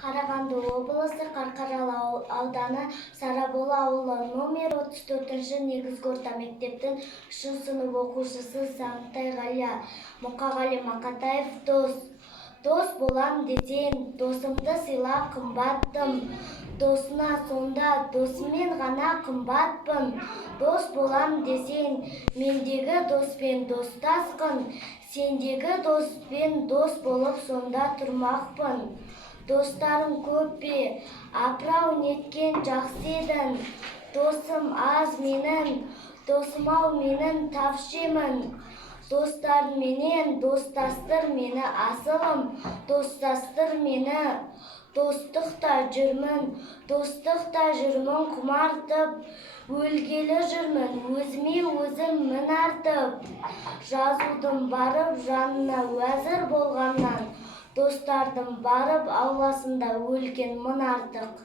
Қарағанды облысы Қарқаралы ауданы Сарабол ауылы номер 34-ші негізгі орта мектептің 3 сынып оқушысы Сағынтай Ғалия Мұқағали Мақатаев дос болам десең, досымды сыйла қымбаттым. Досына сонда досымен ғана қымбатпын. Дос болам десең, мендегі доспен достасқын. Сендегі доспен дос болып сонда тұрмақпын. Достарым көп пе, апырау неткен жақсы едің. Досым аз менің, досым-ау менің тапшымын. Достарменен достастыр мені асылым, достастыр мені. Достықта жүрмін құмартып, өлгелі жүрмін өзіме өзім мін артып. Жазудың барып жанына уәзір болғаннан, достардың барып ауласында өлген мың артық.